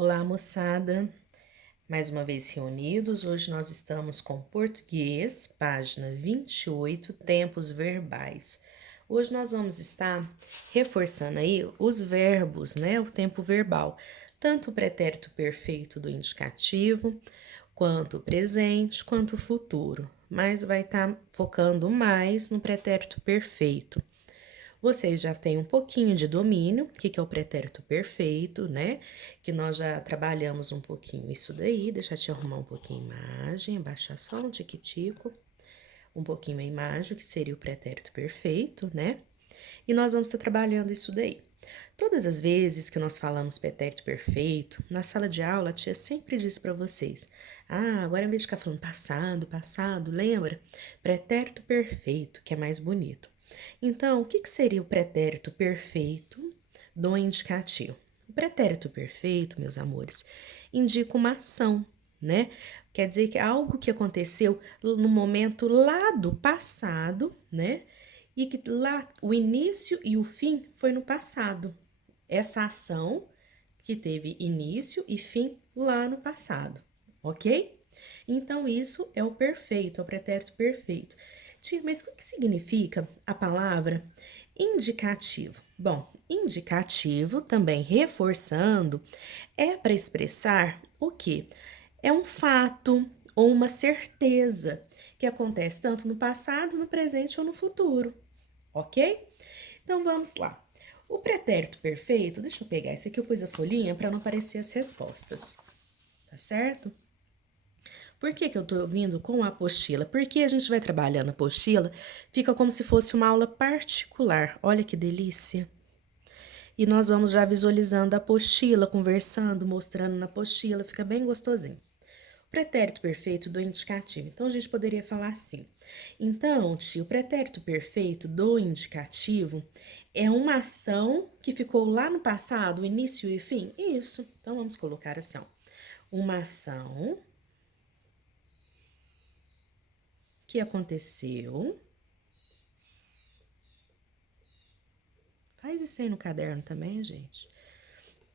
Olá, moçada! Mais uma vez reunidos, hoje nós estamos com português, página 28, tempos verbais. Hoje nós vamos estar reforçando aí os verbos, né? O tempo verbal, tanto o pretérito perfeito do indicativo, quanto o presente, quanto o futuro, mas vai estar focando mais no pretérito perfeito. Vocês já têm um pouquinho de domínio, o que é o pretérito perfeito, né? Que nós já trabalhamos um pouquinho isso daí. Deixa eu te arrumar um pouquinho a imagem, abaixar só um tiquitico, um pouquinho a imagem, que seria o pretérito perfeito, né? E nós vamos estar trabalhando isso daí. Todas as vezes que nós falamos pretérito perfeito, na sala de aula a tia sempre diz para vocês: ah, agora em vez de ficar falando passado, passado, lembra? Pretérito perfeito, que é mais bonito. Então, o que seria o pretérito perfeito do indicativo? O pretérito perfeito, meus amores, indica uma ação, né? Quer dizer que é algo que aconteceu no momento lá do passado, né? E que lá o início e o fim foi no passado. Essa ação que teve início e fim lá no passado, ok? Então, isso é o perfeito, é o pretérito perfeito. Tia, mas o que significa a palavra indicativo? Bom, indicativo, também reforçando, é para expressar o quê? É um fato ou uma certeza que acontece tanto no passado, no presente ou no futuro, ok? Então vamos lá. O pretérito perfeito, deixa eu pegar esse aqui, eu pus a folhinha para não aparecer as respostas, tá certo? Por que eu tô vindo com a apostila? Porque a gente vai trabalhando a apostila, fica como se fosse uma aula particular. Olha que delícia! E nós vamos já visualizando a apostila, conversando, mostrando na apostila, fica bem gostosinho. Pretérito perfeito do indicativo. Então, a gente poderia falar assim. Então, tio, o pretérito perfeito do indicativo é uma ação que ficou lá no passado, início e fim? Isso. Então, vamos colocar assim, ó. Uma ação que aconteceu. Faz isso aí no caderno também, gente.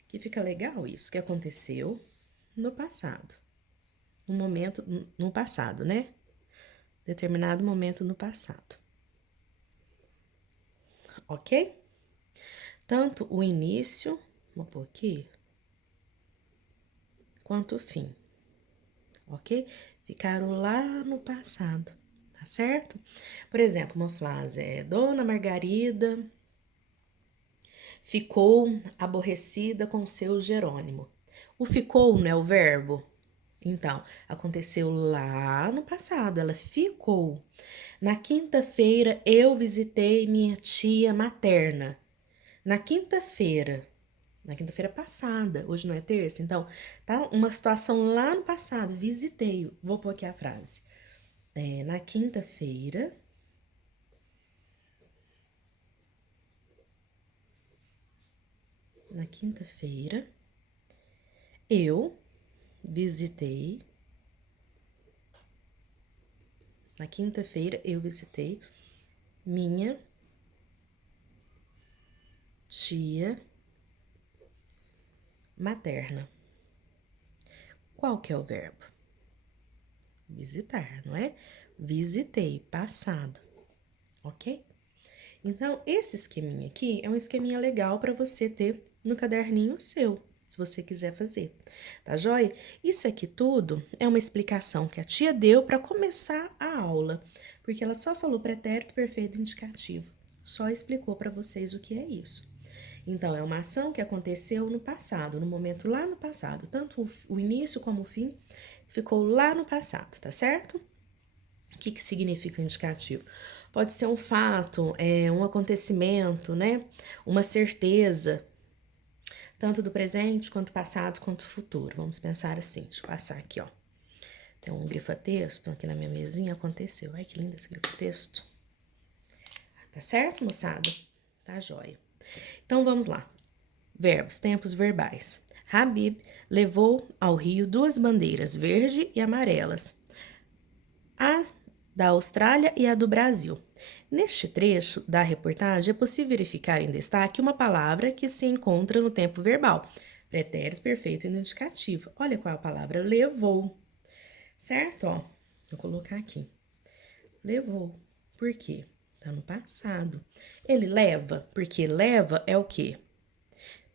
Que fica legal isso, que aconteceu no passado. No momento, no passado, né? Determinado momento no passado. Ok? Tanto o início, vou pôr aqui, quanto o fim, ok? Ficaram lá no passado, tá certo? Por exemplo, uma frase é: Dona Margarida ficou aborrecida com seu Jerônimo. O ficou não é o verbo? Então, aconteceu lá no passado, ela ficou. Na quinta-feira eu visitei minha tia materna. Na quinta-feira, na quinta-feira passada, hoje não é terça, então tá uma situação lá no passado, visitei, vou pôr aqui a frase. Na quinta-feira, na quinta-feira, eu visitei, na quinta-feira eu visitei minha tia materna. Qual que é o verbo? Visitar, não é? Visitei, passado, ok? Então, esse esqueminha aqui é um esqueminha legal para você ter no caderninho seu, se você quiser fazer, tá joia? Isso aqui tudo é uma explicação que a tia deu para começar a aula, porque ela só falou pretérito perfeito indicativo, só explicou para vocês o que é isso. Então, é uma ação que aconteceu no passado, no momento lá no passado, tanto o início como o fim ficou lá no passado, tá certo? O que significa o indicativo? Pode ser um fato, um acontecimento, né? Uma certeza, tanto do presente, quanto passado, quanto futuro. Vamos pensar assim, deixa eu passar aqui, ó. Tem um grifa-texto aqui na minha mesinha, aconteceu. Ai, que lindo esse grifa-texto. Tá certo, moçada? Tá jóia. Então, vamos lá. Verbos, tempos verbais. Habib levou ao rio duas bandeiras, verde e amarelas. A da Austrália e a do Brasil. Neste trecho da reportagem, é possível verificar em destaque uma palavra que se encontra no tempo verbal. Pretérito perfeito no indicativo. Olha qual é a palavra, levou. Certo? Ó, vou colocar aqui. Levou. Por quê? Tá no passado. Ele leva, porque leva é o quê?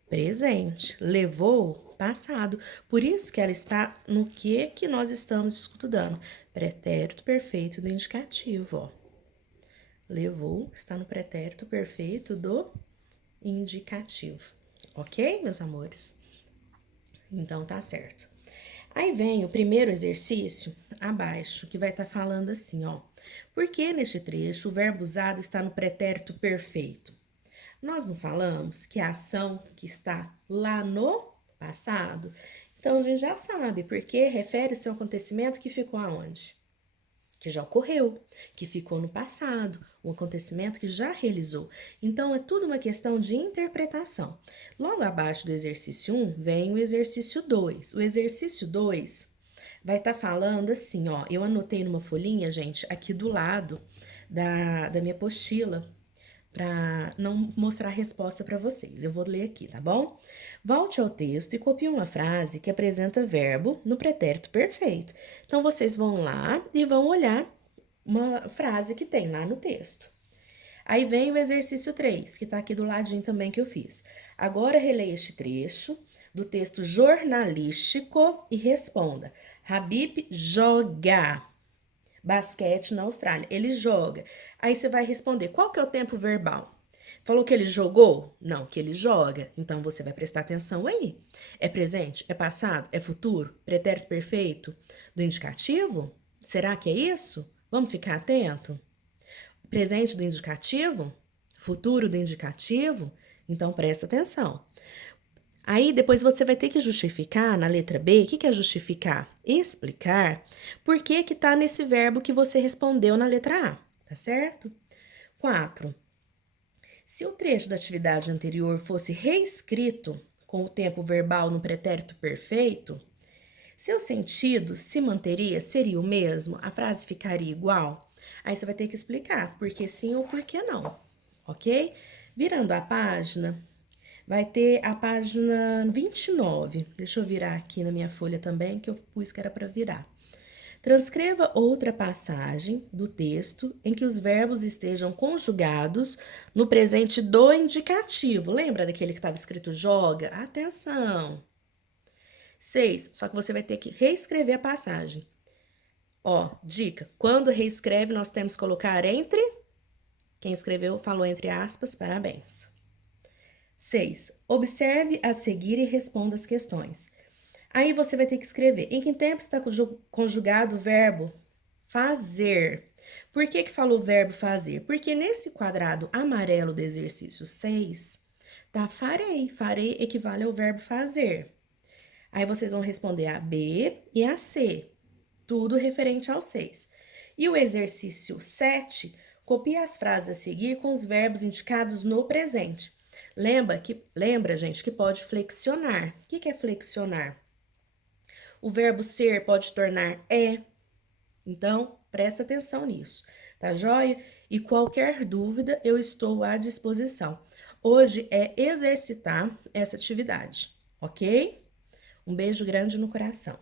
Presente. Levou, passado. Por isso que ela está no que nós estamos estudando. Pretérito perfeito do indicativo, ó. Levou está no pretérito perfeito do indicativo. Ok, meus amores? Então, tá certo. Aí vem o primeiro exercício abaixo, que vai estar falando assim, ó. Por que neste trecho o verbo usado está no pretérito perfeito? Nós não falamos que a ação que está lá no passado? Então, a gente já sabe, porque refere-se a um acontecimento que ficou aonde? Que já ocorreu, que ficou no passado, um acontecimento que já realizou. Então, é tudo uma questão de interpretação. Logo abaixo do exercício 1, vem o exercício 2. O exercício 2 vai estar falando assim, ó, eu anotei numa folhinha, gente, aqui do lado da minha apostila, para não mostrar a resposta para vocês. Eu vou ler aqui, tá bom? Volte ao texto e copie uma frase que apresenta verbo no pretérito perfeito. Então, vocês vão lá e vão olhar uma frase que tem lá no texto. Aí vem o exercício 3, que está aqui do ladinho também que eu fiz. Agora releia este trecho do texto jornalístico e responda. Habib joga basquete na Austrália. Ele joga. Aí você vai responder, qual que é o tempo verbal? Falou que ele jogou? Não, que ele joga. Então você vai prestar atenção aí. É presente? É passado? É futuro? Pretérito perfeito do indicativo? Será que é isso? Vamos ficar atento? Presente do indicativo? Futuro do indicativo? Então presta atenção. Aí depois você vai ter que justificar na letra B. O que é justificar? Explicar por que que tá nesse verbo que você respondeu na letra A, tá certo? 4. Se o trecho da atividade anterior fosse reescrito com o tempo verbal no pretérito perfeito, seu sentido se manteria, seria o mesmo? A frase ficaria igual? Aí você vai ter que explicar por que sim ou por que não, ok? Virando a página, vai ter a página 29. Deixa eu virar aqui na minha folha também, que eu pus que era para virar. Transcreva outra passagem do texto em que os verbos estejam conjugados no presente do indicativo. Lembra daquele que estava escrito joga? Atenção! 6. Só que você vai ter que reescrever a passagem. Ó, dica: quando reescreve, nós temos que colocar entre. Quem escreveu falou entre aspas, parabéns. 6. Observe a seguir e responda as questões. Aí você vai ter que escrever em que tempo está conjugado o verbo fazer. Por que que falou verbo fazer? Porque nesse quadrado amarelo do exercício 6, tá farei. Farei equivale ao verbo fazer. Aí vocês vão responder a B e a C, tudo referente ao 6. E o exercício 7, copie as frases a seguir com os verbos indicados no presente. Lembra, gente, que pode flexionar. O que é flexionar? O verbo ser pode tornar é. Então, presta atenção nisso, tá joia? E qualquer dúvida, eu estou à disposição. Hoje é exercitar essa atividade, ok? Um beijo grande no coração.